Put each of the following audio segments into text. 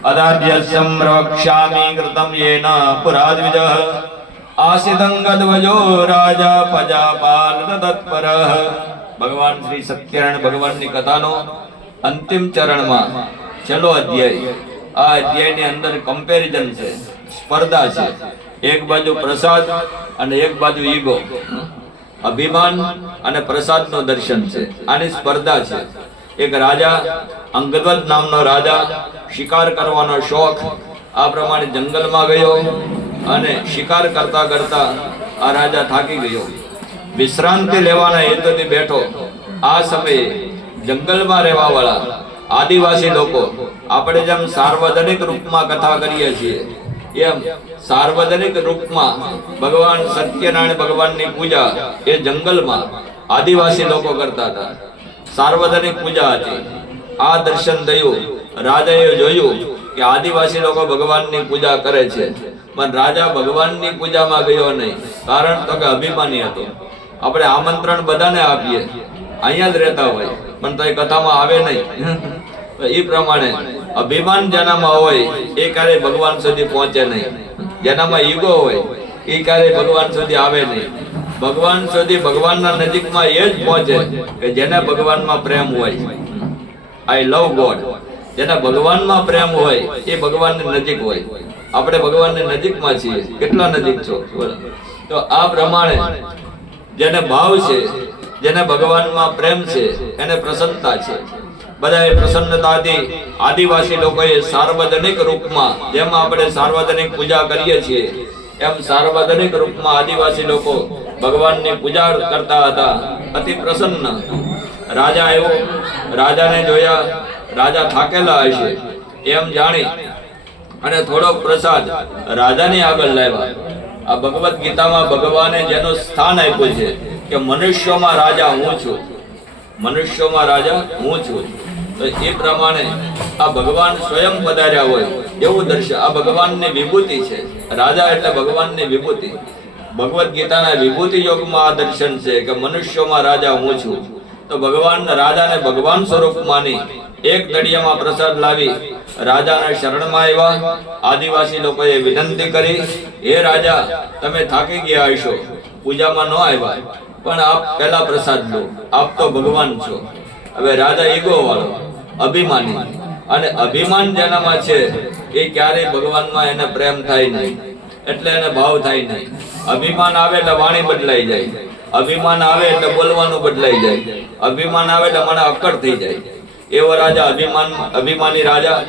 अदाद्यस्यं प्रवक्ष्यामि कृतं येन पुराद्विजः आसितं गद्वजो राजा प्रजापाल तत्परः। भगवान श्री सत्यनारायण भगवान ની કથાનો અંતિમ ચરણમાં છેલ્લો અધ્યાય। આ અધ્યાયની અંદર કમ્પેરિઝન છે, સ્પર્ધા છે। એક બાજુ પ્રસાદ અને એક બાજુ ઈગો, અભિમાન અને પ્રસાદનું દર્શન છે। આની સ્પર્ધા છે। એક રાજા અંગદવત નામનો રાજા શિકાર કરવાનો શોખ આ પ્રમાણે જંગલમાં ગયો અને શિકાર કરતા કરતા આ રાજા થાકી ગયો, વિશ્રાંતિ લેવાના હેતુથી બેઠો। આ સમયે જંગલમાં રહેવા વાળા આદિવાસી લોકો, આપણે જેમ સાર્વજનિક રૂપમાં કથા કરીએ છીએ એમ સાર્વજનિક રૂપમાં ભગવાન સત્યનારાયણ ભગવાનની પૂજા એ જંગલમાં આદિવાસી લોકો કરતા હતા। સાર્વજનિક પૂજા હતી। આ દર્શન થયું, રાજાએ જોયું કે આદિવાસી લોકો ભગવાનની પૂજા કરે છે, પણ રાજા ભગવાનની પૂજામાં ગયો નહીં। કારણ તો કે અભિમાની હતો। આપણે આમંત્રણ બધાને આપીએ, અહીંયા જ રહેતા હોય પણ તો એ કથામાં આવે નહીં। એ પ્રમાણે અભિમાન જેનામાં હોય એ ક્યારેય ભગવાન સુધી પહોંચે નહીં। જેનામાં ઈગો હોય એ ક્યારેય ભગવાન સુધી આવે નહીં। ભગવાન સુધી ભગવાનના નજીકમાં એ જ પહોંચે કે જેને ભગવાનમાં પ્રેમ હોય। આઈ લવ ગોડ, જેને ભગવાનમાં પ્રેમ હોય એ ભગવાનની નજીક હોય। આપણે ભગવાનની નજીકમાં છીએ, કેટલા નજીક છો? તો આ પ્રમાણે જેને ભાવ છે, જેને ભગવાનમાં પ્રેમ છે, એને પ્રસન્નતા છે। બધાએ પ્રસન્નતાથી આદિવાસી લોકોએ સાર્વજનિક રૂપમાં, જેમ આપણે સાર્વજનિક પૂજા કરીએ છીએ એમ સાર્વજનિક રૂપમાં આદિવાસી લોકો ભગવાનની પૂજા કરતા હતા। અતિ પ્રસન્ન રાજા આવ્યો, રાજાને જોયા, રાજા થાકેલા હશે એમ જાણી અને થોડોક પ્રસાદ રાજાની આગળ લાવ્યા। આ ભગવદ્ ગીતામાં ભગવાને જેનું સ્થાન આપ્યું છે કે મનુષ્યોમાં રાજા હું છું, મનુષ્યોમાં રાજા હું છું। તો એ પ્રમાણે આ ભગવાન સ્વયં પધાર્યા હોય એવું દર્શન, આ ભગવાનની વિભૂતિ છે। રાજા એટલે ભગવાનની વિભૂતિ। ભગવદ્ ગીતાના વિભૂતિ યોગમાં આ દર્શન છે કે મનુષ્યોમાં રાજા હું છું। તો ભગવાન રાજાને ભગવાન સ્વરૂપ માની એક દડિયામાં પ્રસાદ લાવી રાજાના શરણમાં આવ્યા। આદિવાસી લોકોએ વિનંતી કરી, હે રાજા, તમે થાકી ગયા હશો, પૂજામાં ન આવ્યા, પણ આપ પહેલા પ્રસાદ લો, આપ તો ભગવાન છો। હવે રાજા ઈગો વાળો, અભિમાની, અને અભિમાન જેનામાં છે એ ક્યારેય ભગવાનમાં એને પ્રેમ થાય નહીં, એટલે એને ભાવ થાય નહીં। અભિમાન આવે એટલે વાણી બદલાઈ જાય, અભિમાન આવે એટલે બોલવાનું બદલાઈ જાય, અભિમાન આવે એટલે મને અક્કડ થઈ જાય। એવો રાજા અભિમાની રાજા,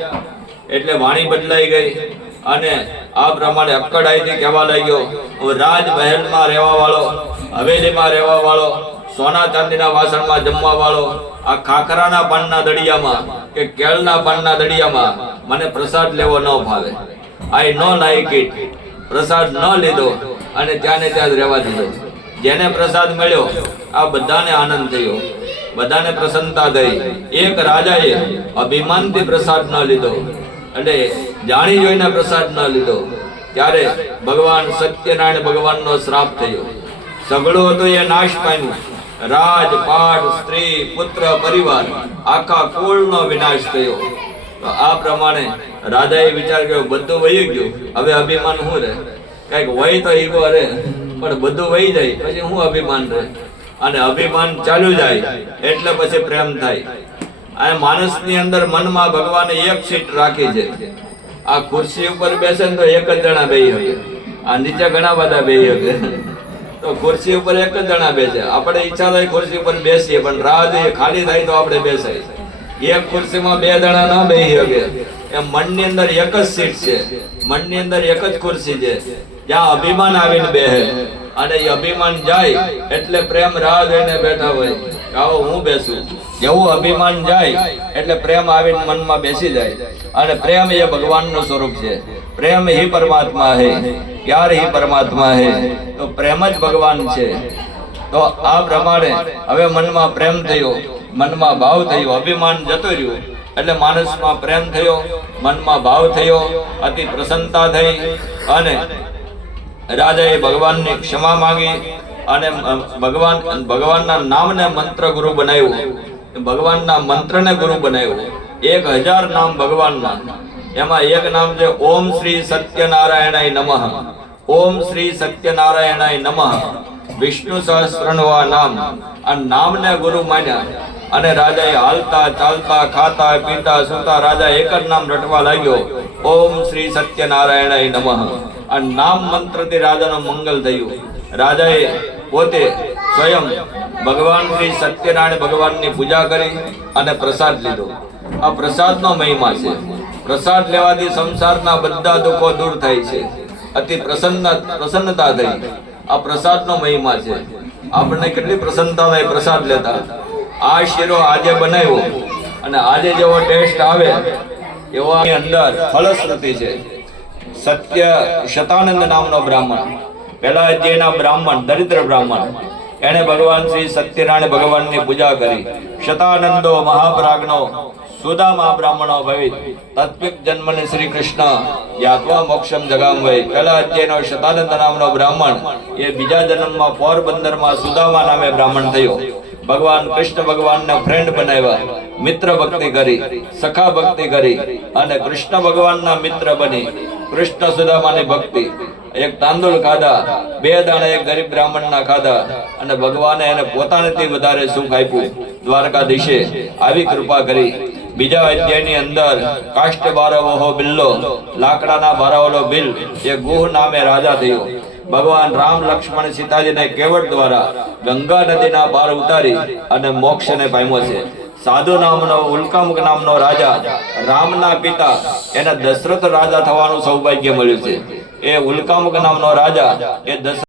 એટલે વાણી બદલાઈ ગઈ અને આ પ્રમાણે અક્કડાઈથી કહેવા લાગ્યો, રાજ મહેલમાં રહેવા વાળો, હવેલીમાં રહેવા વાળો, સોના ચાંદીના વાસણમાં જમવા વાળો, આ ખાખરાના પાનના દડિયામાં કે કેળના પાનના દડિયામાં મને પ્રસાદ લેવો ન ફાવે। આઈ નો લાઈક ઇટ। પ્રસાદ ન લીધો અને ત્યાં ને ત્યાં જ રહેવા દીધો। જેને પ્રસાદ મળ્યો આ બધાને આનંદ થયો, બધાને પ્રસન્નતા થઈ। એક રાજાએ અભિમાનથી પ્રસાદ ન લીધો, એટલે જાણી જોઈને પ્રસાદ ન લીધો, ત્યારે ભગવાન સત્યનારાયણ ભગવાનનો શ્રાપ થયો। સગડો હતો એ નાશ પામ્યું, રાજ પાટ સ્ત્રી પુત્ર પરિવાર આખા કુળનો વિનાશ થયો। તો આ પ્રમાણે રાજાએ વિચાર કર્યો, બધું વહી ગયું, હવે અભિમાન શું રહે? કઈક વહી તો ઈગો રહે, પણ બધું વહી જાય પછી શું અભિમાન રહે? અને અભિમાન ચાલ્યું જાય એટલે પછી પ્રેમ થાય। આ માણસની અંદર મનમાં ભગવાને એક સીટ રાખી છે। આ ખુરશી ઉપર બેસે તો એક જ જણા બેહી શકે, આ નીચે ઘણા બધા બેહી શકે। તો ખુરશી ઉપર એક જ જણા બેસે, આપણે ઈચ્છા થાય ખુરશી ઉપર બેસીએ, પણ રાહ જોઈએ ખાલી થાય તો આપણે બેસાય। એક ખુરશીમાં બે જણા ના બેહી શકે, એમ મનની અંદર એક જ સીટ છે, મનની અંદર એક જ ખુરશી છે, જ્યાં અભિમાન આવીને બેહે અને એ અભિમાન જાય એટલે પ્રેમ રાહ જોઈને બેઠા હોય, આવો હું બેસું। જેવું અભિમાન જાય એટલે પ્રેમ આવીને મનમાં બેસી જાય, અને પ્રેમ એ ભગવાનનું સ્વરૂપ છે। પ્રેમ ही परमात्मा है, प्यार ही परमात्मा है। तो प्रेम જ ભગવાન છે। તો આ પ્રમાણે હવે મનમાં પ્રેમ થયો, મનમાં ભાવ થયો, અભિમાન જતો રહ્યો એટલે માણસમાં પ્રેમ થયો, મનમાં ભાવ થયો, અતિ પ્રસન્નતા થઈ અને રાજાએ ભગવાનની ક્ષમા માંગી અને ભગવાનના નામને મંત્ર ગુરુ બનાવ્યો, ભગવાનના મંત્રને ગુરુ બનાવ્યો। 1000 નામ ભગવાનના એમાં એક નામ છે ઓમ શ્રી સત્યનારાયણાય નમઃ. ઓમ શ્રી સત્યનારાયણાય નમઃ વિષ્ણુ સહસ્રનવા નામ. આ નામને ગુરુ માન્યા અને રાજાએ હાલતા ચાલતા ખાતા પીતા સુતા રાજા એક જ નામ રટવા લાગ્યો, ઓમ શ્રી સત્યનારાયણાય નમઃ. આ નામ મંત્રથી રાજાનું મંગલ થયું. રાજાએ પોતે સ્વયં ભગવાન શ્રી સત્યનારાયણ ભગવાનની પૂજા કરી અને પ્રસાદ લીધો. આ પ્રસાદનો મહિમા છે. પ્રસાદ લેવાથી સંસારના બધા દુઃખો દૂર થાય છે. અતિ પ્રસન્નતા થઈ. આ પ્રસાદનો મહિમા છે. આપણને કેટલી પ્રસન્નતા થાય પ્રસાદ લેતા. આ શીરો આજે બનાવ્યો અને આજે જેવો ટેસ્ટ આવે એવો અંદર ફલશ્રુતિ છે. સત્ય શતાનંદ નામનો બ્રાહ્મણ, પહેલા અધ્યાયના બ્રાહ્મણ, દરિદ્ર બ્રાહ્મણ, એણે ભગવાન શ્રી સત્યનારાયણ ભગવાનની પૂજા કરી. શતાનંદો મહાપ્રાજ્ઞો સુદામા બ્રાહ્મણો ભવિત તત્વિક જન્મને શ્રી કૃષ્ણ યાત્વા મોક્ષમ જગામવૈ. પહેલા અધ્યાયનો શતાનંદ નામનો બ્રાહ્મણ એ બીજા જન્મમાં પોરબંદરમાં સુદામા નામે બ્રાહ્મણ થયો. ભગવાન કૃષ્ણ ભગવાનને ફ્રેન્ડ બનાવ્યા, મિત્ર ભક્તિ કરી, સખા ભક્તિ કરી અને કૃષ્ણ ભગવાનના મિત્ર બની કૃષ્ણ સુદામાની ભક્તિ. એક તાંદુળ ખાધા, 2 દાણા એક ગરીબ બ્રાહ્મણના ખાધા અને ભગવાને એને પોતાનેથી વધારે સુખ આપ્યું. દ્વારકાધીશે આવી કૃપા કરી. બીજા અધ્યાયની અંદર કાષ્ટ બારવહો બિલ્લો, લાકડાના બારાવાળો બિલ એ ગુહ નામે રાજા થયો. ભગવાન રામ લક્ષ્મણ સીતાજીને કેવટ દ્વારા ગંગા નદીના પાર ઉતારી અને મોક્ષને પામ્યો છે. સાધુ નામનો ઉલ્કામુખ નામનો રાજા, રામના પિતા, એને દશરથ રાજા થવાનું સૌભાગ્ય મળ્યું છે. એ ઉલ્કામુખ નામનો રાજા એ દશરથ